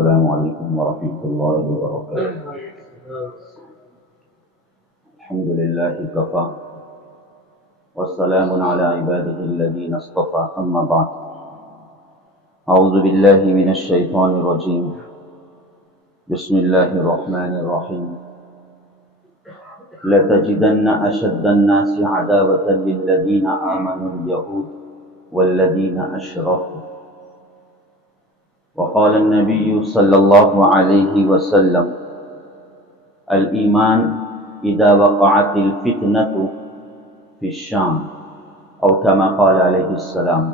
السلام علیکم ورحمۃ اللہ وبرکاتہ۔ الحمد للہ کفا والسلام علی عبادہ الذین اصطفى، اما بعد، اعوذ باللہ من الشیطان الرجیم، بسم اللہ الرحمن الرحیم۔ لتجدن اشد الناس عداوة للذین آمنوا اليہود والذین اشرکوا، وقال النبی صلی اللہ علیہ وسلم: الایمان اذا وقعت الفتنة فی الشام، او کما قال علیہ السلام۔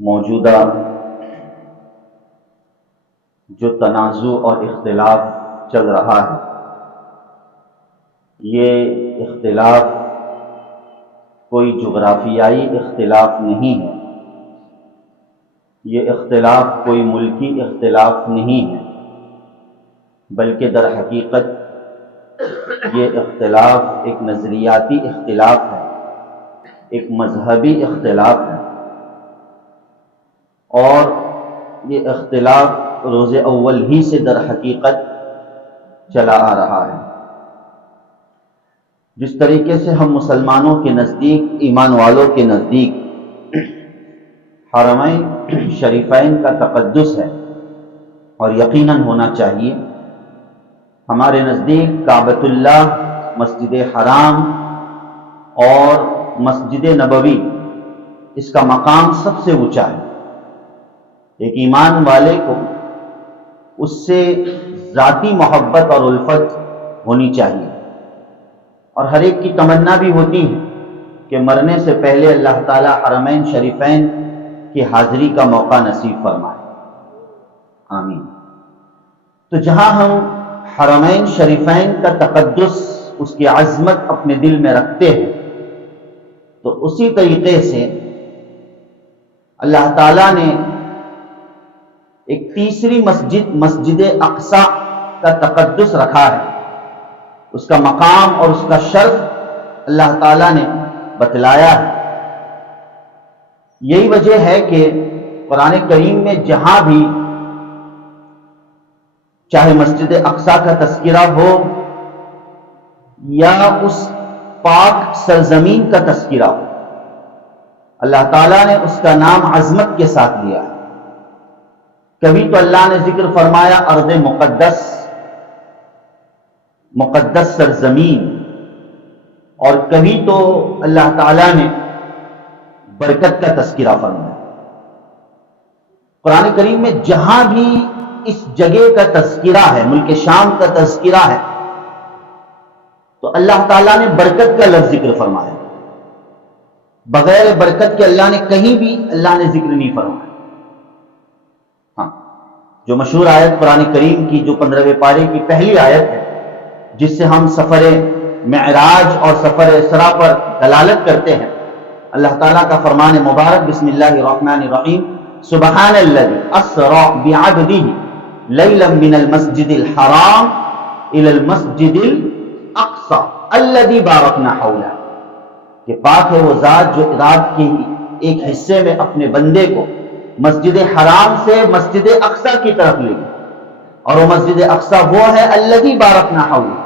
موجودہ جو تنازع اور اختلاف چل رہا ہے، یہ اختلاف کوئی جغرافیائی اختلاف نہیں ہے، یہ اختلاف کوئی ملکی اختلاف نہیں ہے، بلکہ در حقیقت یہ اختلاف ایک نظریاتی اختلاف ہے، ایک مذہبی اختلاف ہے، اور یہ اختلاف روز اول ہی سے در حقیقت چلا آ رہا ہے۔ جس طریقے سے ہم مسلمانوں کے نزدیک، ایمان والوں کے نزدیک حرمین شریفین کا تقدس ہے اور یقیناً ہونا چاہیے، ہمارے نزدیک کعبۃ اللہ، مسجد حرام اور مسجد نبوی، اس کا مقام سب سے اونچا ہے۔ ایک ایمان والے کو اس سے ذاتی محبت اور الفت ہونی چاہیے، اور ہر ایک کی تمنا بھی ہوتی ہے کہ مرنے سے پہلے اللہ تعالی حرمین شریفین کی حاضری کا موقع نصیب فرمائے، آمین۔ تو جہاں ہم حرمین شریفین کا تقدس، اس کی عظمت اپنے دل میں رکھتے ہیں، تو اسی طریقے سے اللہ تعالیٰ نے ایک تیسری مسجد، مسجد اقصی کا تقدس رکھا ہے، اس کا مقام اور اس کا شرف اللہ تعالیٰ نے بتلایا ہے۔ یہی وجہ ہے کہ قرآن کریم میں جہاں بھی چاہے مسجد اقصی کا تذکرہ ہو یا اس پاک سرزمین کا تذکرہ ہو، اللہ تعالیٰ نے اس کا نام عظمت کے ساتھ لیا ہے۔ کبھی تو اللہ نے ذکر فرمایا ارض مقدس، مقدس سرزمین، اور کبھی تو اللہ تعالیٰ نے برکت کا تذکرہ فرمایا۔ قرآن کریم میں جہاں بھی اس جگہ کا تذکرہ ہے، ملک شام کا تذکرہ ہے، تو اللہ تعالیٰ نے برکت کا لفظ ذکر فرمایا۔ بغیر برکت کے اللہ نے کہیں بھی اللہ نے ذکر نہیں فرمایا۔ ہاں، جو مشہور آیت قرآن کریم کی، جو 15ویں پارے کی پہلی آیت ہے، جس سے ہم سفر معراج اور سفر اسراء پر دلالت کرتے ہیں، اللہ تعالیٰ کا فرمان مبارک، بسم اللہ الرحمن الرحیم: سبحان الذی اسری بعبدہ لیلا من المسجد الحرام الی المسجد الاقصی الذی بارکنا حولہ، کہ پاک ہے وہ ذات جو رات کے ایک حصے میں اپنے بندے کو مسجد حرام سے مسجد اقصی کی طرف لے گئے، اور وہ مسجد اقصی وہ ہے الذی بارکنا حولہ،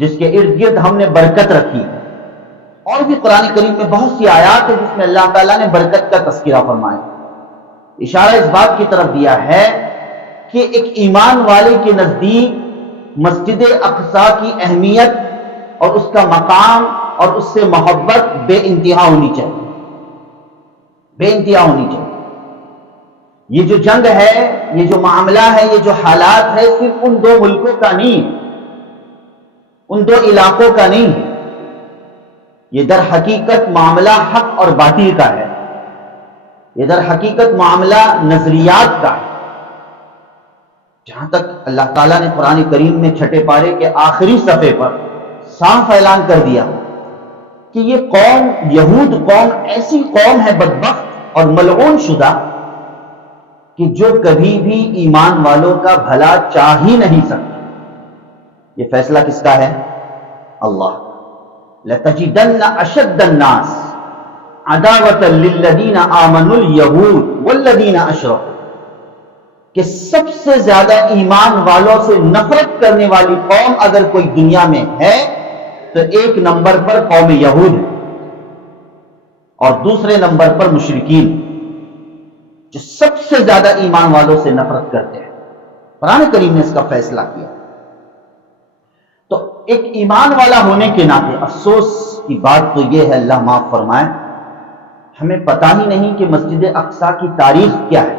جس کے ارد گرد ہم نے برکت رکھی ہے۔ اور بھی قرآن کریم میں بہت سی آیات ہیں جس میں اللہ تعالیٰ نے برکت کا تذکرہ فرمایا، اشارہ اس بات کی طرف دیا ہے کہ ایک ایمان والے کے نزدیک مسجد اقصی کی اہمیت اور اس کا مقام اور اس سے محبت بے انتہا ہونی چاہیے، بے انتہا ہونی چاہیے۔ یہ جو جنگ ہے، یہ جو معاملہ ہے، یہ جو حالات ہے، صرف ان دو ملکوں کا نہیں ہے، ان دو علاقوں کا نہیں ہے، یہ در حقیقت معاملہ حق اور باطل کا ہے، یہ در حقیقت معاملہ نظریات کا ہے۔ جہاں تک اللہ تعالیٰ نے قرآن کریم میں 6 پارے کے آخری صفحے پر صاف اعلان کر دیا کہ یہ قوم، یہود قوم، ایسی قوم ہے بدبخت اور ملعون شدہ کہ جو کبھی بھی ایمان والوں کا بھلا چاہ ہی نہیں سکتی۔ یہ فیصلہ کس کا ہے؟ اللہ۔ لَتَجِدَنَّ أَشَدَّ النَّاسِ عداوۃ للذین آمنوا الیہود والذین اشرکوا، کہ سب سے زیادہ ایمان والوں سے نفرت کرنے والی قوم اگر کوئی دنیا میں ہے تو ایک نمبر پر قوم یہود ہے، اور دوسرے نمبر پر مشرکین، جو سب سے زیادہ ایمان والوں سے نفرت کرتے ہیں۔ قرآن کریم نے اس کا فیصلہ کیا۔ تو ایک ایمان والا ہونے کے ناطے افسوس کی بات تو یہ ہے، اللہ معاف فرمائے، ہمیں پتہ ہی نہیں کہ مسجد اقصیٰ کی تاریخ کیا ہے،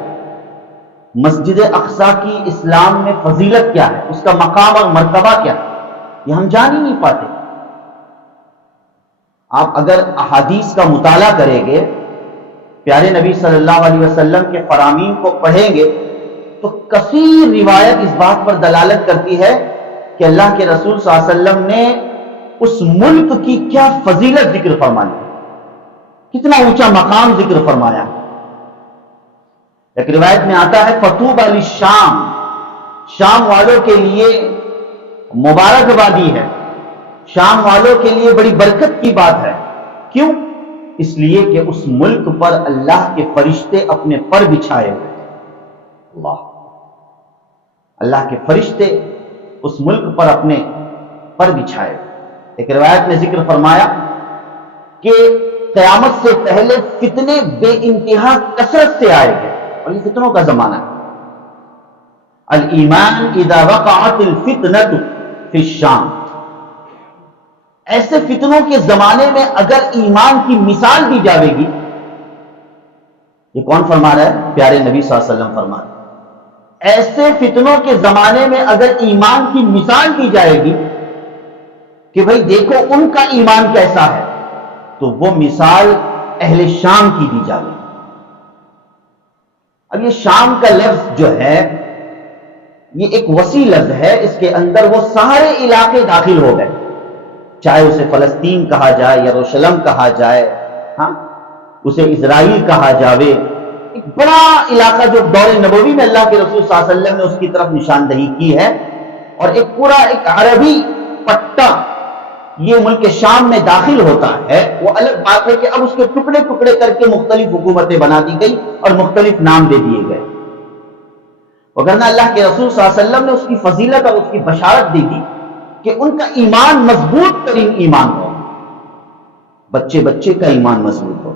مسجد اقصیٰ کی اسلام میں فضیلت کیا ہے، اس کا مقام اور مرتبہ کیا ہے، یہ ہم جان ہی نہیں پاتے۔ آپ اگر احادیث کا مطالعہ کریں گے، پیارے نبی صلی اللہ علیہ وسلم کے فرامین کو پڑھیں گے تو کثیر روایت اس بات پر دلالت کرتی ہے کہ اللہ کے رسول صلی اللہ علیہ وسلم نے اس ملک کی کیا فضیلت ذکر فرمائی، کتنا اونچا مقام ذکر فرمایا۔ ایک روایت میں آتا ہے فطوبی للشام، شام والوں کے لیے مبارکبادی ہے، شام والوں کے لیے بڑی برکت کی بات ہے۔ کیوں؟ اس لیے کہ اس ملک پر اللہ کے فرشتے اپنے پر بچھائے ہوئے تھے۔ اللہ کے فرشتے اس ملک پر اپنے پر بچھائے ہوئے۔ ایک روایت میں ذکر فرمایا کہ قیامت سے پہلے فتنے بے انتہا کثرت سے آئے گے، اور یہ فتنوں کا زمانہ ہے۔ الایمان اذا وقعت الفتنۃ فی الشام، ایسے فتنوں کے زمانے میں اگر ایمان کی مثال دی جاوے گی، یہ کون فرما رہا ہے؟ پیارے نبی صلی اللہ علیہ وسلم فرما رہے ہیں، ایسے فتنوں کے زمانے میں اگر ایمان کی مثال دی جائے گی کہ بھئی دیکھو ان کا ایمان کیسا ہے، تو وہ مثال اہل شام کی دی جائے گی۔ اب یہ شام کا لفظ جو ہے یہ ایک وسیع لفظ ہے، اس کے اندر وہ سارے علاقے داخل ہو گئے، چاہے اسے فلسطین کہا جائے، یروشلم کہا جائے، ہاں اسے اسرائیل کہا جاوے، ایک بڑا علاقہ جو دور نبوی میں اللہ کے رسول صلی اللہ علیہ وسلم نے اس کی طرف نشاندہی کی ہے، اور ایک پورا ایک عربی پٹا یہ ملک شام میں داخل ہوتا ہے۔ وہ الگ بات ہے کہ اب اس کے ٹکڑے ٹکڑے کر کے مختلف حکومتیں بنا دی گئی اور مختلف نام دے دیے گئے، وگرنہ اللہ کے رسول صلی اللہ علیہ وسلم نے اس کی فضیلت اور اس کی بشارت دی تھی کہ ان کا ایمان مضبوط ترین ایمان ہو، بچے بچے کا ایمان مضبوط ہو،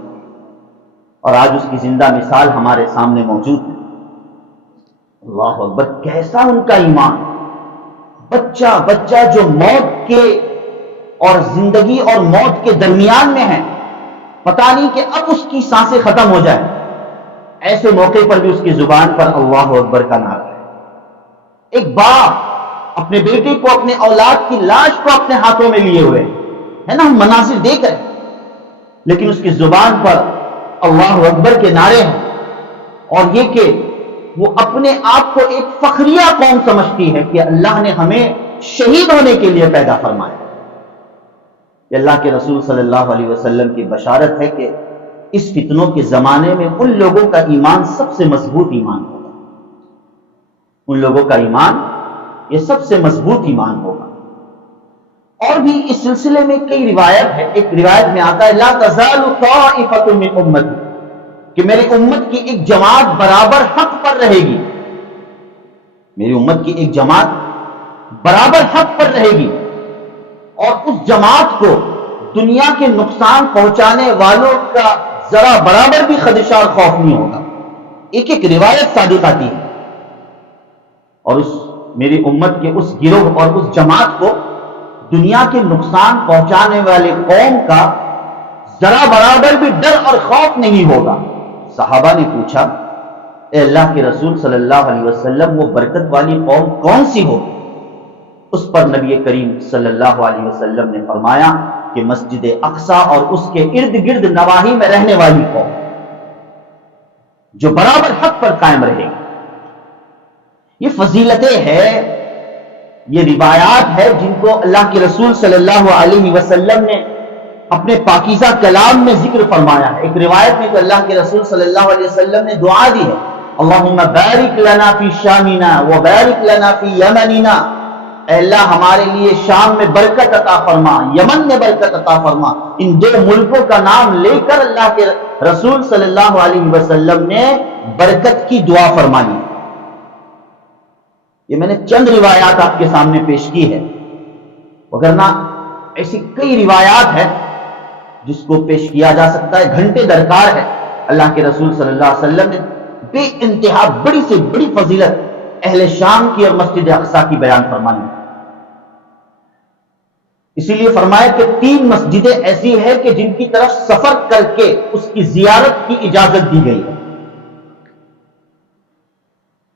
اور آج اس کی زندہ مثال ہمارے سامنے موجود ہے۔ اللہ اکبر، کیسا ان کا ایمان، بچہ بچہ جو موت کے اور زندگی اور موت کے درمیان میں ہے، پتہ نہیں کہ اب اس کی سانسیں ختم ہو جائے، ایسے موقع پر بھی اس کی زبان پر اللہ اکبر کا نعرہ ہے۔ ایک باپ اپنے بیٹے کو، اپنے اولاد کی لاش کو اپنے ہاتھوں میں لیے ہوئے ہے نا، ہم مناظر دیکھ رہے ہیں، لیکن اس کی زبان پر اللہ اکبر کے نعرے ہیں، اور یہ کہ وہ اپنے آپ کو ایک فخریہ قوم سمجھتی ہے کہ اللہ نے ہمیں شہید ہونے کے لیے پیدا فرمایا۔ یہ اللہ کے رسول صلی اللہ علیہ وسلم کی بشارت ہے کہ اس فتنوں کے زمانے میں ان لوگوں کا ایمان سب سے مضبوط ایمان ہوگا، ان لوگوں کا ایمان یہ سب سے مضبوط ایمان ہوگا۔ اور بھی اس سلسلے میں کئی روایت ہے، ایک روایت میں آتا ہے لا تزال طائفۃ من امتی، کہ میری امت کی ایک جماعت برابر حق پر رہے گی، میری امت کی ایک جماعت برابر حق پر رہے گی، اور اس جماعت کو دنیا کے نقصان پہنچانے والوں کا ذرا برابر بھی خدشہ اور خوف نہیں ہوگا۔ ایک ایک روایت صادق آتی ہے، اور اس میری امت کے اس گروہ اور اس جماعت کو دنیا کے نقصان پہنچانے والے قوم کا ذرا برابر بھی ڈر اور خوف نہیں ہوگا۔ صحابہ نے پوچھا اے اللہ کے رسول صلی اللہ علیہ وسلم، وہ برکت والی قوم کون سی ہوگی؟ اس پر نبی کریم صلی اللہ علیہ وسلم نے فرمایا کہ مسجد اقصیٰ اور اس کے ارد گرد نواحی میں رہنے والی قوم جو برابر حق پر قائم رہے گی۔ یہ فضیلتیں ہیں، یہ روایات ہے جن کو اللہ کے رسول صلی اللہ علیہ وسلم نے اپنے پاکیزہ کلام میں ذکر فرمایا ہے۔ ایک روایت میں تو اللہ کے رسول صلی اللہ علیہ وسلم نے دعا دی ہے اللہم بارک لنا فی شامنا وبارک لنا فی یمننا، اے اللہ ہمارے لیے شام میں برکت عطا فرما، یمن میں برکت عطا فرما۔ ان دو ملکوں کا نام لے کر اللہ کے رسول صلی اللہ علیہ وسلم نے برکت کی دعا فرمائی۔ یہ میں نے چند روایات آپ کے سامنے پیش کی ہے، وگرنہ ایسی کئی روایات ہیں جس کو پیش کیا جا سکتا ہے، گھنٹے درکار ہے۔ اللہ کے رسول صلی اللہ علیہ وسلم نے بے انتہا بڑی سے بڑی فضیلت اہل شام کی اور مسجد اقصیٰ کی بیان فرمائی۔ اسی لیے فرمایا کہ 3 مسجدیں ایسی ہیں کہ جن کی طرف سفر کر کے اس کی زیارت کی اجازت دی گئی ہے۔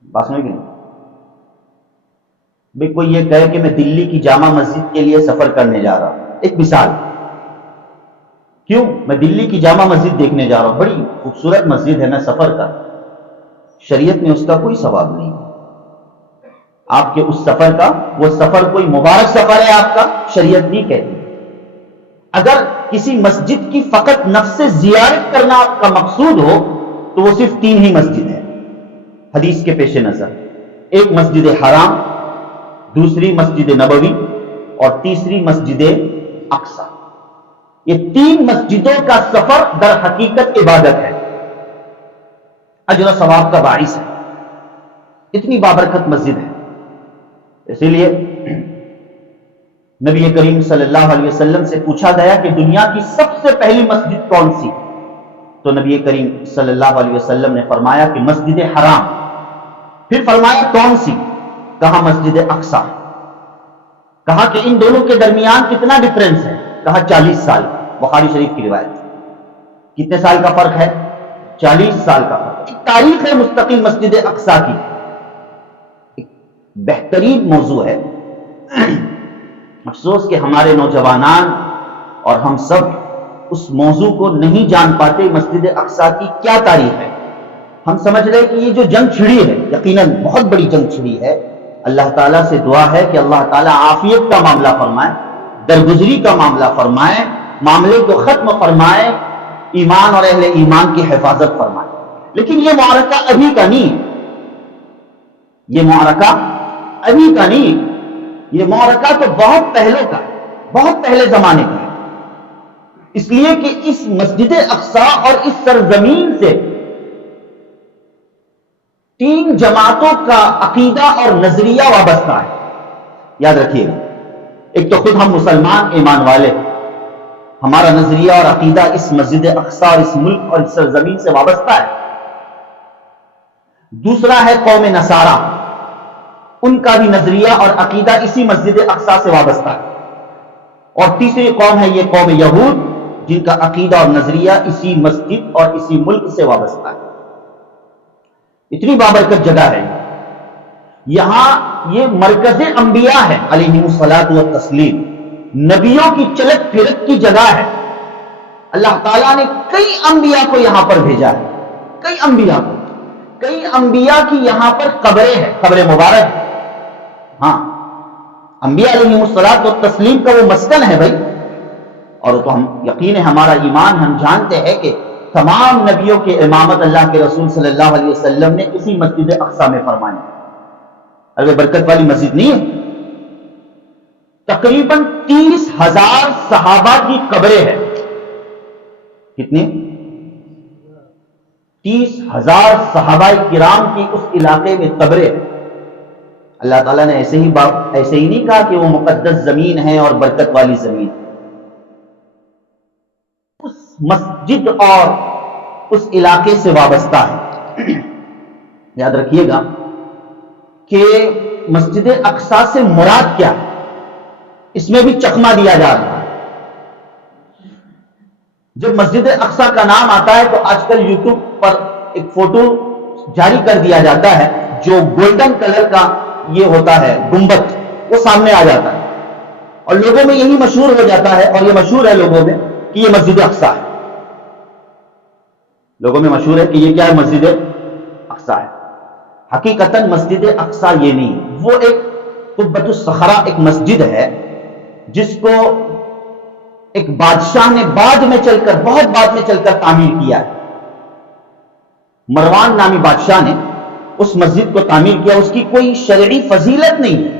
بات سمجھ گئے؟ بھئی کوئی یہ کہے کہ میں دلی کی جامع مسجد کے لیے سفر کرنے جا رہا ہوں، ایک مثال، کیوں میں دلی کی جامع مسجد دیکھنے جا رہا ہوں، بڑی خوبصورت مسجد ہے، میں سفر کر، شریعت میں اس کا کوئی ثواب نہیں ہے۔ آپ کے اس سفر کا، وہ سفر کوئی مبارک سفر ہے آپ کا، شریعت نہیں کہتی۔ اگر کسی مسجد کی فقط نفس زیارت کرنا آپ کا مقصود ہو تو وہ صرف 3 ہی مسجد ہے حدیث کے پیش نظر، ایک مسجد حرام، دوسری مسجد نبوی اور تیسری مسجد اقصیٰ۔ یہ 3 مسجدوں کا سفر در حقیقت عبادت ہے، اجر و ثواب کا باعث ہے، اتنی بابرکت مسجد ہے۔ اسی لیے نبی کریم صلی اللہ علیہ وسلم سے پوچھا گیا کہ دنیا کی سب سے پہلی مسجد کون سی؟ تو نبی کریم صلی اللہ علیہ وسلم نے فرمایا کہ مسجد حرام۔ پھر فرمایا کون سی؟ کہا مسجد اقصیٰ۔ کہا کہ ان دونوں کے درمیان کتنا ڈفرنس ہے؟ کہا 40 سال، بخاری شریف کی روایت۔ کتنے سال کا فرق ہے؟ 40 سال کا فرق۔ ایک تاریخ ہے مستقل مسجد اقصیٰ کی، ایک بہترین موضوع ہے۔ افسوس کہ ہمارے نوجوانان اور ہم سب اس موضوع کو نہیں جان پاتے، مسجد اقصیٰ کی کیا تاریخ ہے۔ ہم سمجھ رہے کہ یہ جو جنگ چھڑی ہے، یقیناً بہت بڑی جنگ چھڑی ہے۔ اللہ تعالیٰ سے دعا ہے کہ اللہ تعالیٰ عافیت کا معاملہ فرمائے، درگزری کا معاملہ فرمائے، معاملے کو ختم فرمائے، ایمان اور اہل ایمان کی حفاظت فرمائے۔ لیکن یہ معرکہ ابھی کا نہیں، یہ معرکہ ابھی کا نہیں، یہ معرکہ تو بہت پہلے کا ہے، بہت پہلے زمانے کا ہے۔ اس لیے کہ اس مسجد اقصیٰ اور اس سرزمین سے 3 جماعتوں کا عقیدہ اور نظریہ وابستہ ہے، یاد رکھیے گا۔ ایک تو خود ہم مسلمان ایمان والے، ہمارا نظریہ اور عقیدہ اس مسجد اقصیٰ اور اس ملک اور اس سرزمین سے وابستہ ہے۔ دوسرا ہے قوم نصارہ، ان کا بھی نظریہ اور عقیدہ اسی مسجد اقصیٰ سے وابستہ ہے۔ اور تیسری قوم ہے یہ قوم یہود، جن کا عقیدہ اور نظریہ اسی مسجد اور اسی ملک سے وابستہ ہے۔ اتنی بابرکت جگہ ہے یہاں، یہ مرکز انبیاء ہے علیہم الصلاۃ والتسلیم، نبیوں کی چلت پھرت کی جگہ ہے۔ اللہ تعالیٰ نے کئی انبیاء کو یہاں پر بھیجا ہے، کئی انبیاء کو، کئی انبیاء کی یہاں پر قبریں ہیں، قبر مبارک ہے۔ ہاں، انبیاء علیہم الصلاۃ والتسلیم کا وہ مسکن ہے بھائی، اور تو ہم یقین ہے، ہمارا ایمان، ہم جانتے ہیں کہ تمام نبیوں کے امامت اللہ کے رسول صلی اللہ علیہ وسلم نے اسی مسجد اقصیٰ میں فرمائی۔ ارے برکت والی مسجد نہیں ہے؟ تقریباً 30,000 صحابہ کی قبریں ہیں۔ کتنی؟ 30,000 صحابہ کرام کی اس علاقے میں قبریں ہیں۔ اللہ تعالیٰ نے ایسے ہی نہیں کہا کہ وہ مقدس زمین ہے اور برکت والی زمین، اس مسجد اور اس علاقے سے وابستہ ہے۔ یاد رکھیے گا کہ مسجد اقصیٰ سے مراد کیا ہے، اس میں بھی چکمہ دیا جا رہا ہے۔ جب مسجد اقصیٰ کا نام آتا ہے تو آج کل یوٹیوب پر ایک فوٹو جاری کر دیا جاتا ہے جو گولڈن کلر کا یہ ہوتا ہے گنبد، وہ سامنے آ جاتا ہے اور لوگوں میں یہی مشہور ہو جاتا ہے، اور یہ مشہور ہے لوگوں میں کہ یہ مسجد اقصیٰ ہے۔ لوگوں میں مشہور ہے کہ یہ کیا ہے، مسجد اقصیٰ ہے۔ حقیقتاً مسجد اقصیٰ یہ نہیں، وہ ایک قبۃ الصخرہ، ایک مسجد ہے جس کو ایک بادشاہ نے بعد میں چل کر، بہت بعد میں چل کر تعمیر کیا ہے۔ مروان نامی بادشاہ نے اس مسجد کو تعمیر کیا، اس کی کوئی شرعی فضیلت نہیں ہے،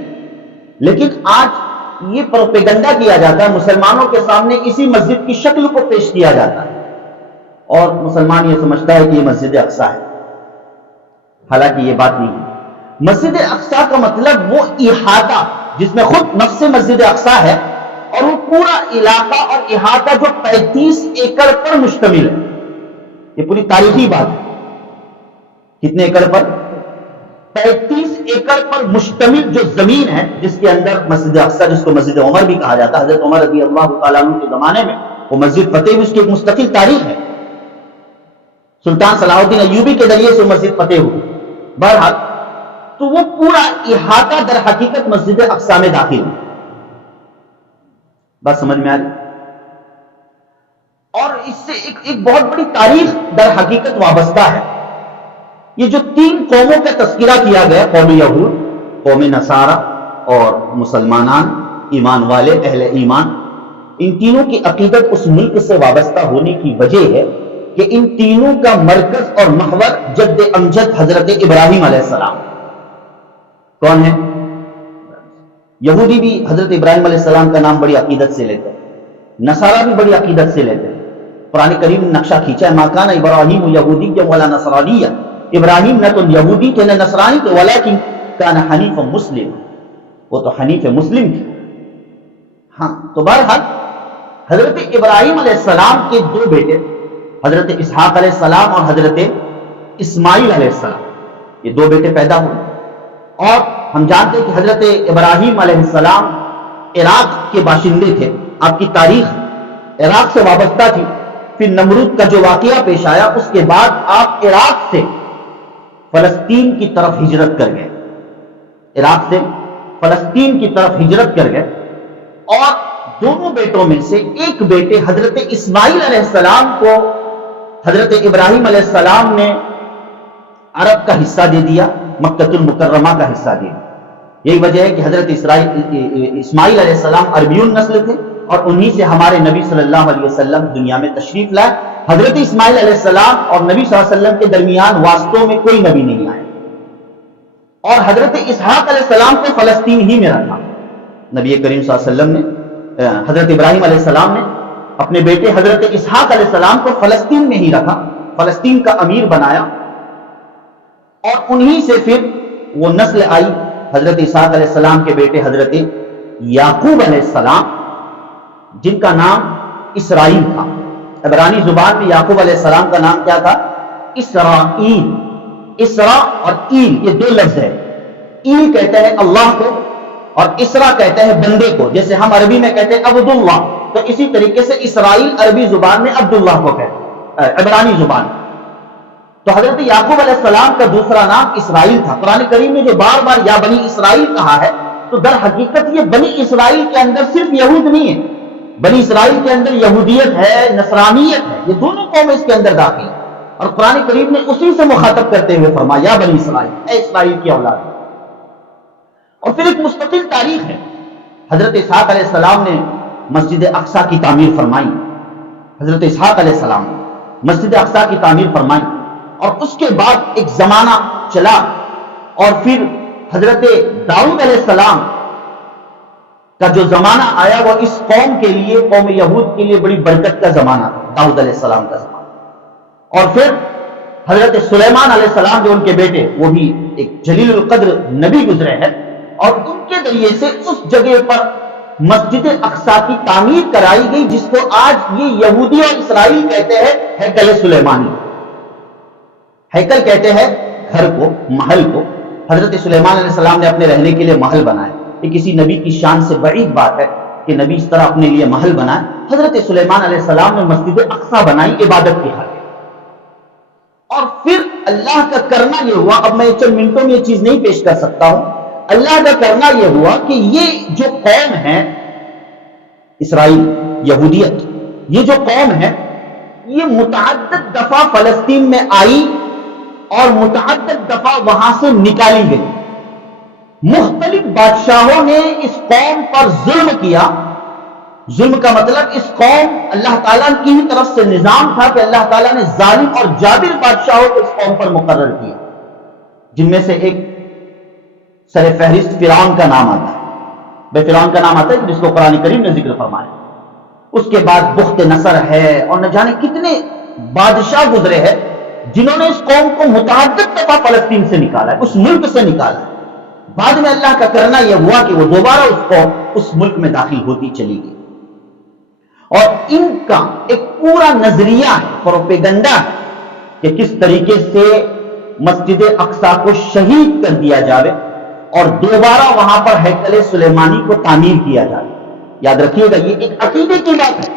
لیکن آج یہ پروپیگنڈا کیا جاتا ہے، مسلمانوں کے سامنے اسی مسجد کی شکل کو پیش کیا جاتا ہے اور مسلمان یہ سمجھتا ہے کہ یہ مسجد اقصیٰ ہے، حالانکہ یہ بات نہیں ہے۔ مسجد اقصیٰ کا مطلب وہ احاطہ جس میں خود نفس مسجد اقصیٰ ہے، اور وہ پورا علاقہ اور احاطہ جو 35 ایکڑ پر مشتمل ہے۔ یہ پوری تاریخی بات ہے۔ کتنے ایکڑ پر؟ 35 ایکڑ پر مشتمل جو زمین ہے جس کے اندر مسجد اقصیٰ، جس کو مسجد عمر بھی کہا جاتا ہے، حضرت عمر رضی اللہ تعالیٰ عنہ کے زمانے میں وہ مسجد فتح ہوئی، اس کی ایک مستقل تاریخ ہے، سلطان صلاح الدین ایوبی کے ذریعے سے مسجد فتح ہوئی۔ بہرحال تو وہ پورا احاطہ در حقیقت مسجد اقصیٰ میں داخل ہے۔ بات سمجھ میں آ رہی؟ اور اس سے ایک بہت بڑی تاریخ در حقیقت وابستہ ہے۔ یہ جو 3 قوموں کا تذکرہ کیا گیا، قوم یہود، قوم نصارہ اور مسلمانان، ایمان والے، اہل ایمان، ان تینوں کی عقیدت اس ملک سے وابستہ ہونے کی وجہ ہے کہ ان تینوں کا مرکز اور محور جد امجد حضرت ابراہیم علیہ السلام۔ کون ہے؟ یہودی بھی حضرت ابراہیم علیہ السلام کا نام بڑی عقیدت سے لیتے ہیں، نصارہ بھی بڑی عقیدت سے لیتے ہیں۔ قرآن کریم نے نقشہ کھینچا ہے، ما کان ابراہیم یہودی ولا نصرانیہ، ابراہیم نہ تو یہودی تھے نہ نصرانی تھے، ولکن کان حنیفا مسلم، وہ تو حنیف مسلم تھے۔ ہاں، تو بہرحال حضرت ابراہیم علیہ السلام کے 2 بیٹے، حضرت اسحاق علیہ السلام اور حضرت اسماعیل علیہ السلام، یہ 2 بیٹے پیدا ہوئے۔ اور ہم جانتے ہیں کہ حضرت ابراہیم علیہ السلام عراق کے باشندے تھے، آپ کی تاریخ عراق سے وابستہ تھی۔ پھر نمرود کا جو واقعہ پیش آیا، اس کے بعد آپ عراق سے فلسطین کی طرف ہجرت کر گئے، عراق سے فلسطین کی طرف ہجرت کر گئے۔ اور دونوں بیٹوں میں سے ایک بیٹے حضرت اسماعیل علیہ السلام کو حضرت ابراہیم علیہ السلام نے عرب کا حصہ دے دیا، مکہ المکرمہ کا حصہ دے دیا۔ یہی وجہ ہے کہ حضرت اسماعیل علیہ السلام عربیون نسل تھے، اور انہی سے ہمارے نبی صلی اللہ علیہ وسلم دنیا میں تشریف لائے۔ حضرت اسماعیل علیہ السلام اور نبی صلی اللہ علیہ وسلم کے درمیان واسطوں میں کوئی نبی نہیں آیا، اور حضرت اسحاق علیہ السلام کو فلسطین ہی میں رکھا۔ نبی کریم صلی اللہ علیہ وسلم نے، حضرت ابراہیم علیہ السلام نے اپنے بیٹے حضرت اسحاق علیہ السلام کو فلسطین میں ہی رکھا، فلسطین کا امیر بنایا، اور انہی سے پھر وہ نسل آئی حضرت اسحاق علیہ السلام کے بیٹے حضرت یعقوب علیہ السلام، جن کا نام اسرائیل تھا۔ عبرانی زبان میں یعقوب علیہ السلام کا نام کیا تھا؟ اسرائیل۔ اسرا اور ایل یہ 2 لفظ ہے، ایل کہتے ہیں اللہ کو اور اسرا کہتے ہیں بندے کو، جیسے ہم عربی میں کہتے ہیں عبداللہ، تو اسی طریقے سے اسرائیل عربی زبان میں عبداللہ کو کہتے ہیں، عبرانی زبان۔ تو حضرت یعقوب علیہ السلام کا دوسرا نام اسرائیل تھا۔ قرآن کریم میں جو بار بار یا بنی اسرائیل کہا ہے، تو در حقیقت یہ بنی اسرائیل کے اندر صرف یہود نہیں ہے، بنی اسرائیل کے اندر یہودیت ہے، نصرانیت ہے، یہ دونوں قوم اس کے اندر داخل ہیں۔ اور قرآن کریم نے اسی سے مخاطب کرتے ہوئے فرمایا یا بنی اسرائیل، اے اسرائیل کی اولاد۔ اور پھر ایک مستقل تاریخ ہے، حضرت اسحاق علیہ السلام نے مسجد اقصیٰ کی تعمیر فرمائی، حضرت اسحاق علیہ السلام نے مسجد اقصیٰ کی تعمیر فرمائی، اور اس کے بعد ایک زمانہ چلا، اور پھر حضرت داؤد علیہ السلام کا جو زمانہ آیا وہ اس قوم کے لیے، قوم یہود کے لیے بڑی برکت کا زمانہ تھا، داؤد علیہ السلام کا زمانہ۔ اور پھر حضرت سلیمان علیہ السلام جو ان کے بیٹے، وہ بھی ایک جلیل القدر نبی گزرے ہیں، اور ان کے ذریعے سے اس جگہ پر مسجد اقصیٰ کی تعمیر کرائی گئی، جس کو آج یہ یہودی اور اسرائیل کہتے ہیں ہیکل سلیمانی۔ ہیکل کہتے ہیں گھر کو، محل کو۔ حضرت سلیمان علیہ السلام نے اپنے رہنے کے لیے محل بنائے۔ یہ کسی نبی کی شان سے بعید بات ہے کہ نبی اس طرح اپنے لیے محل بنائے۔ حضرت سلیمان علیہ السلام نے مسجد اقصیٰ بنائی عبادت کی خاطر۔ اور پھر اللہ کا کرنا یہ ہوا، اب میں چند منٹوں میں یہ چیز نہیں پیش کر سکتا ہوں، اللہ کا کرنا یہ ہوا کہ یہ جو قوم ہے اسرائیل، یہودیت، یہ جو قوم ہے یہ متعدد دفعہ فلسطین میں آئی اور متعدد دفعہ وہاں سے نکالی گئی۔ مختلف بادشاہوں نے اس قوم پر ظلم کیا۔ ظلم کا مطلب اس قوم، اللہ تعالیٰ کی ہی طرف سے نظام تھا کہ اللہ تعالیٰ نے ظالم اور جابر بادشاہوں کو اس قوم پر مقرر کیا، جن میں سے ایک سر فہرست فرعون کا نام آتا ہے۔ بے فرعون کا نام آتا ہے جس کو قرآن کریم نے ذکر فرمایا. اس کے بعد بخت نصر ہے اور نہ جانے کتنے بادشاہ گزرے ہیں جنہوں نے اس قوم کو متعدد دفعہ فلسطین سے نکالا ہے, اس ملک سے نکالا ہے. بعد میں اللہ کا کرنا یہ ہوا کہ وہ دوبارہ اس قوم اس ملک میں داخل ہوتی چلی گئی. اور ان کا ایک پورا نظریہ ہے, پروپیگنڈا ہے کہ کس طریقے سے مسجد اقصی کو شہید کر دیا جاوے اور دوبارہ وہاں پر ہیکل سلیمانی کو تعمیر کیا جائے. یاد رکھیے گا یہ ایک عقیدے کی بات ہے,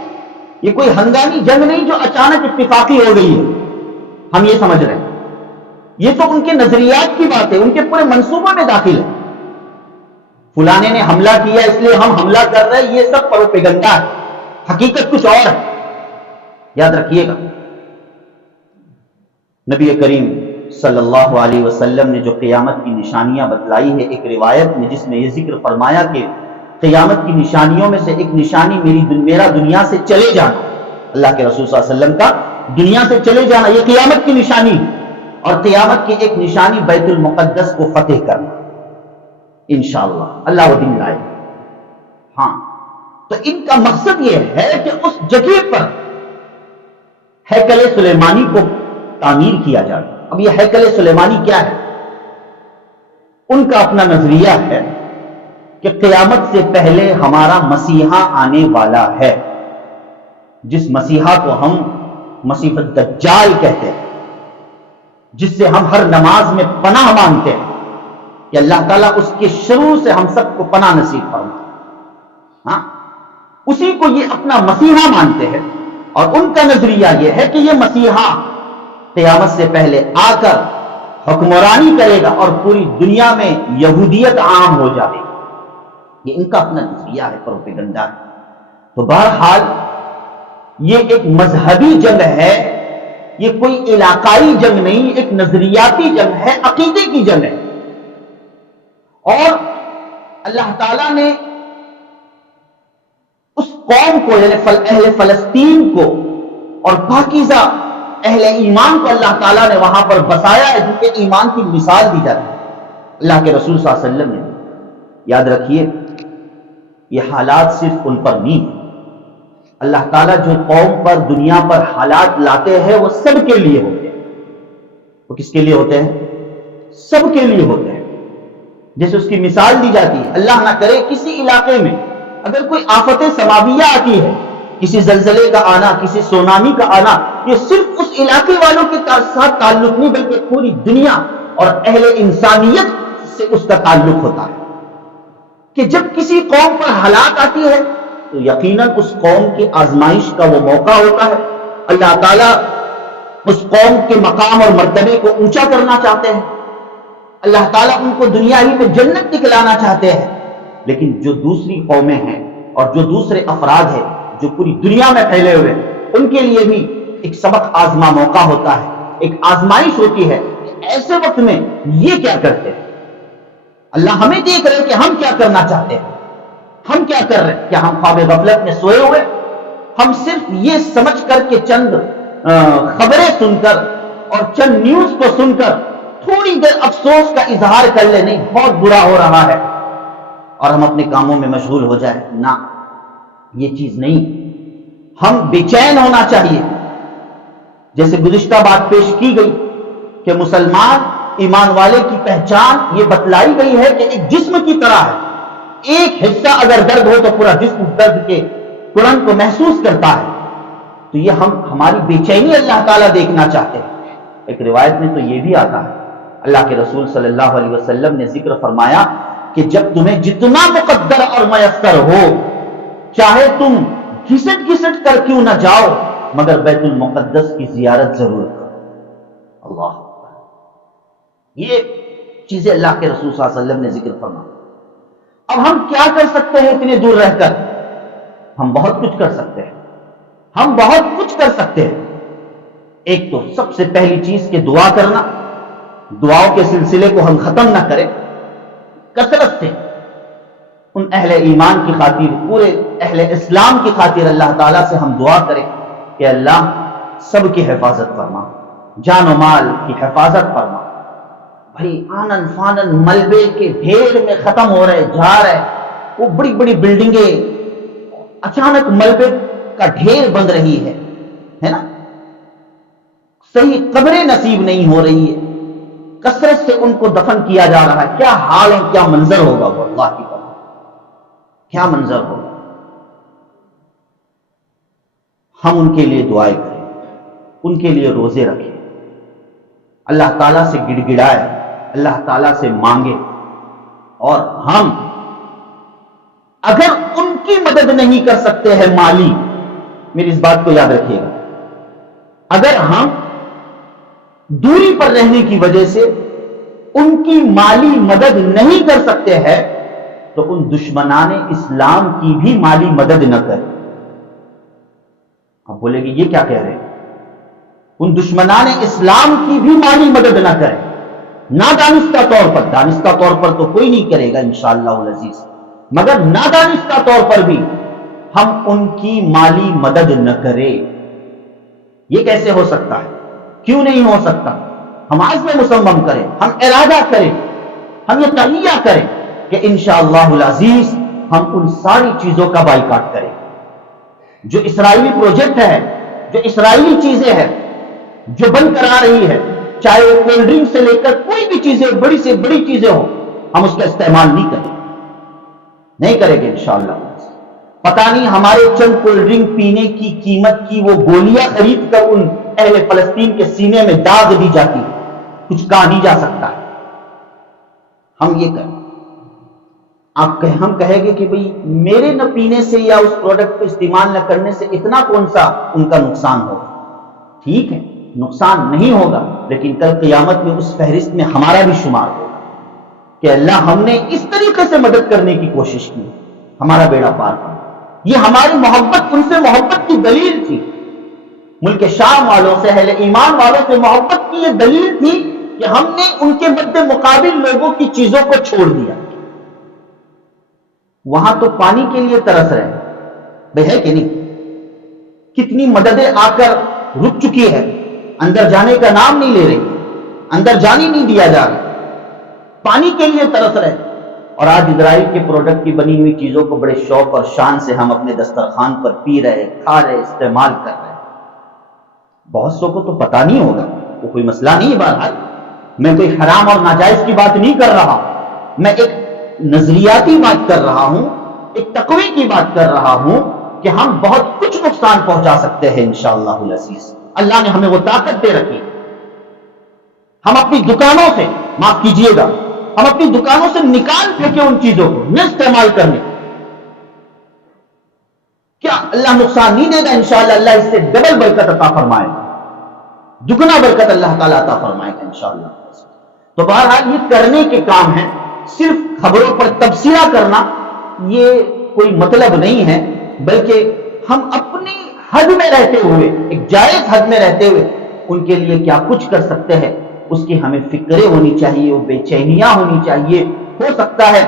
یہ کوئی ہنگامی جنگ نہیں جو اچانک اتفاقی ہو گئی ہے. ہم یہ سمجھ رہے ہیں یہ تو ان کے نظریات کی بات ہے, ان کے پورے منصوبوں میں داخل ہے. فلانے نے حملہ کیا اس لیے ہم حملہ کر رہے ہیں, یہ سب پروپیگنڈا ہے, حقیقت کچھ اور ہے. یاد رکھیے گا نبی کریم صلی اللہ علیہ وسلم نے جو قیامت کی نشانیاں بتلائی ہے ایک روایت میں, جس میں یہ ذکر فرمایا کہ قیامت کی نشانیوں میں سے ایک نشانی میرا دنیا سے چلے جانا. اللہ کے رسول صلی اللہ علیہ وسلم کا دنیا سے چلے جانا یہ قیامت کی نشانی, اور قیامت کی ایک نشانی بیت المقدس کو فتح کرنا انشاءاللہ, اللہ وہ دن لائے. ہاں تو ان کا مقصد یہ ہے کہ اس جگہ پر ہیکل سلیمانی کو تعمیر کیا جائے. اب یہ ہیکل سلیمانی کیا ہے؟ ان کا اپنا نظریہ ہے کہ قیامت سے پہلے ہمارا مسیحا آنے والا ہے, جس مسیحا کو ہم مسیح الدجال کہتے ہیں, جس سے ہم ہر نماز میں پناہ مانگتے ہیں کہ اللہ تعالیٰ اس کے شرور سے ہم سب کو پناہ نصیب فرمائے. ہاں اسی کو یہ اپنا مسیحا مانتے ہیں, اور ان کا نظریہ یہ ہے کہ یہ مسیحا قیامت سے پہلے آ کر حکمرانی کرے گا اور پوری دنیا میں یہودیت عام ہو جائے گی. یہ ان کا اپنا نظریہ ہے, پروپیگنڈا ہے. تو بہرحال یہ ایک مذہبی جنگ ہے, یہ کوئی علاقائی جنگ نہیں, ایک نظریاتی جنگ ہے, عقیدے کی جنگ ہے. اور اللہ تعالیٰ نے اس قوم کو یعنی اہل فلسطین کو اور پاکیزہ اہل ایمان کو اللہ تعالیٰ نے وہاں پر بسایا ہے, جن کے ایمان کی مثال دی جاتی ہے اللہ کے رسول صلی اللہ علیہ وسلم نے. یاد رکھیے یہ حالات صرف ان پر نہیں, اللہ تعالیٰ جو قوم پر دنیا پر حالات لاتے ہیں وہ سب کے لیے ہوتے ہیں. وہ کس کے لیے ہوتے ہیں؟ سب کے لیے ہوتے ہیں. جیسے اس کی مثال دی جاتی ہے, اللہ نہ کرے کسی علاقے میں اگر کوئی آفت سماویہ آتی ہے, کسی زلزلے کا آنا, کسی سونامی کا آنا, یہ صرف اس علاقے والوں کے ساتھ تعلق نہیں بلکہ پوری دنیا اور اہل انسانیت سے اس کا تعلق ہوتا ہے. کہ جب کسی قوم پر ہلاک آتی ہے تو یقیناً اس قوم کی آزمائش کا وہ موقع ہوتا ہے. اللہ تعالیٰ اس قوم کے مقام اور مرتبے کو اونچا کرنا چاہتے ہیں, اللہ تعالیٰ ان کو دنیا ہی میں جنت دکھلانا چاہتے ہیں. لیکن جو دوسری قومیں ہیں اور جو دوسرے افراد ہیں جو پوری دنیا میں پھیلے ہوئے, ان کے لیے بھی ایک سبق آزما موقع ہوتا ہے, ایک آزمائش ہوتی ہے کہ ایسے وقت میں یہ کیا کرتے ہیں. اللہ ہمیں دیکھ رہے کہ ہم کیا کرنا چاہتے ہیں, ہم کیا کر رہے ہیں. کیا ہم خواب غفلت میں سوئے ہوئے؟ ہم صرف یہ سمجھ کر کہ چند خبریں سن کر اور چند نیوز کو سن کر تھوڑی دیر افسوس کا اظہار کر لے, نہیں بہت برا ہو رہا ہے, اور ہم اپنے کاموں میں مشغول ہو جائیں. نہ, یہ چیز نہیں. ہم بے چین ہونا چاہیے. جیسے گزشتہ بات پیش کی گئی کہ مسلمان ایمان والے کی پہچان یہ بتلائی گئی ہے کہ ایک جسم کی طرح ہے, ایک حصہ اگر درد ہو تو پورا جسم درد کے ترنت کو محسوس کرتا ہے. تو یہ ہماری بے چینی اللہ تعالیٰ دیکھنا چاہتے ہیں. ایک روایت میں تو یہ بھی آتا ہے, اللہ کے رسول صلی اللہ علیہ وسلم نے ذکر فرمایا کہ جب تمہیں جتنا مقدر اور میسر ہو, چاہے تم گھسٹ گھسٹ کر کیوں نہ جاؤ مگر بیت المقدس کی زیارت ضرور کرو. اللہ, یہ چیزیں اللہ کے رسول صلی اللہ علیہ وسلم نے ذکر فرمایا. اب ہم کیا کر سکتے ہیں اتنے دور رہ کر؟ ہم بہت کچھ کر سکتے ہیں, ہم بہت کچھ کر سکتے ہیں. ایک تو سب سے پہلی چیز کہ دعا کرنا, دعاؤں کے سلسلے کو ہم ختم نہ کریں, کثرت سے ان اہل ایمان کی خاطر, پورے اہل اسلام کی خاطر اللہ تعالیٰ سے ہم دعا کریں کہ اللہ سب کی حفاظت فرما, جان و مال کی حفاظت فرما. بھائی آنن فانن ملبے کے ڈھیر میں ختم ہو رہے, جا رہے, وہ بڑی بڑی بلڈنگیں اچانک ملبے کا ڈھیر بن رہی ہے نا، صحیح قبریں نصیب نہیں ہو رہی ہے، کثرت سے ان کو دفن کیا جا رہا ہے، کیا حال ہے، کیا منظر ہوگا وہ اللہ کی قسم، کیا منظر ہوگا۔ ہم ان کے لیے دعائیں کریں، ان کے لیے روزے رکھیں، اللہ تعالیٰ سے گڑ گڑائے، اللہ تعالیٰ سے مانگے، اور ہم اگر ان کی مدد نہیں کر سکتے ہیں مالی، میری اس بات کو یاد رکھیے گا، اگر ہم دوری پر رہنے کی وجہ سے ان کی مالی مدد نہیں کر سکتے ہیں تو ان دشمنان اسلام کی بھی مالی مدد نہ کریں۔ آپ بولے گے یہ کیا کہہ رہے ہیں؟ ان دشمنان اسلام کی بھی مالی مدد نہ کریں، نادانستہ طور پر، دانستہ طور پر تو کوئی نہیں کرے گا انشاءاللہ العزیز، مگر نادانستہ طور پر بھی ہم ان کی مالی مدد نہ کریں۔ یہ کیسے ہو سکتا ہے؟ کیوں نہیں ہو سکتا؟ ہم عزم مصمم کریں، ہم ارادہ کریں، ہم یہ تہیہ کریں کہ انشاءاللہ العزیز ہم ان ساری چیزوں کا بائیکاٹ کریں جو اسرائیلی پروجیکٹ ہے، جو اسرائیلی چیزیں ہیں، جو بن کر آ رہی ہے، چاہے وہ کولڈ ڈرنک سے لے کر کوئی بھی چیزیں، بڑی سے بڑی چیزیں ہوں، ہم اس کا استعمال نہیں کریں گے انشاءاللہ۔ پتہ نہیں ہمارے چند کولڈ ڈرنک پینے کی قیمت کی وہ گولیاں خرید کر ان اہل فلسطین کے سینے میں داغ دی جاتی، کچھ کہا نہیں جا سکتا ہے۔ ہم یہ کریں، ہم کہیں گے کہ بھئی میرے نہ پینے سے یا اس پروڈکٹ کو استعمال نہ کرنے سے اتنا کون سا ان کا نقصان ہوگا؟ ٹھیک ہے، نقصان نہیں ہوگا، لیکن کل قیامت میں اس فہرست میں ہمارا بھی شمار ہوگا کہ اللہ ہم نے اس طریقے سے مدد کرنے کی کوشش کی، ہمارا بیڑا پار کر۔ یہ ہماری محبت، ان سے محبت کی دلیل تھی، ملک شام والوں سے، اہل ایمان والوں سے محبت کی یہ دلیل تھی کہ ہم نے ان کے مد مقابل لوگوں کی چیزوں کو چھوڑ دیا۔ وہاں تو پانی کے لیے ترس رہے بھئی، ہے کہ نہیں؟ کتنی مددیں آ کر رک چکی ہے، اندر جانے کا نام نہیں لے رہی، اندر جانے نہیں دیا جا رہا، پانی کے لیے ترس رہے، اور آج اسرائیل کے پروڈکٹ کی بنی ہوئی چیزوں کو بڑے شوق اور شان سے ہم اپنے دسترخوان پر پی رہے، کھا رہے، استعمال کر رہے۔ بہت سو کو تو پتا نہیں ہوگا، وہ کوئی مسئلہ نہیں ہے۔ بہرحال میں کوئی حرام اور ناجائز کی بات نہیں کر رہا، میں ایک نظریاتی بات کر رہا ہوں، ایک تقوی کی بات کر رہا ہوں کہ ہم بہت کچھ نقصان پہنچا سکتے ہیں انشاءاللہ العزیز۔ اللہ نے ہمیں وہ طاقت دے رکھی، ہم اپنی دکانوں سے، معاف کیجئے گا، ہم اپنی دکانوں سے نکال پھینکے ان چیزوں کو، نہ استعمال کرنے، کیا اللہ نقصان نہیں دے گا؟ انشاءاللہ اللہ اس سے ڈبل برکت عطا فرمائے گا، دگنا برکت اللہ تعالیٰ عطا فرمائے گا انشاءاللہ۔ تو بہرحال یہ کرنے کے کام ہیں، صرف خبروں پر تبصرہ کرنا یہ کوئی مطلب نہیں ہے، بلکہ ہم اپنی حد میں رہتے ہوئے، ایک جائز حد میں رہتے ہوئے ان کے لیے کیا کچھ کر سکتے ہیں اس کی ہمیں فکریں ہونی چاہیے، وہ بے چینیاں ہونی چاہیے۔ ہو سکتا ہے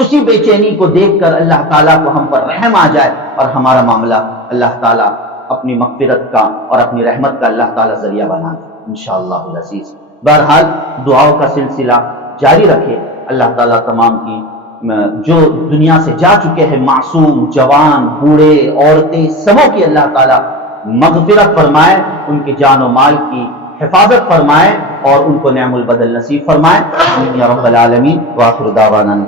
اسی بے چینی کو دیکھ کر اللہ تعالیٰ کو ہم پر رحم آ جائے اور ہمارا معاملہ اللہ تعالیٰ اپنی مغفرت کا اور اپنی رحمت کا اللہ تعالیٰ ذریعہ بنا دے انشاءاللہ العزیز۔ بہرحال دعاؤں کا سلسلہ جاری رکھے، اللہ تعالیٰ تمام کی جو دنیا سے جا چکے ہیں معصوم، جوان، بوڑھے، عورتیں، سبوں کی اللہ تعالیٰ مغفرت فرمائے، ان کے جان و مال کی حفاظت فرمائے اور ان کو نعم البدل نصیب فرمائے۔ آمین یا رب العالمین۔ وآخر دعوانا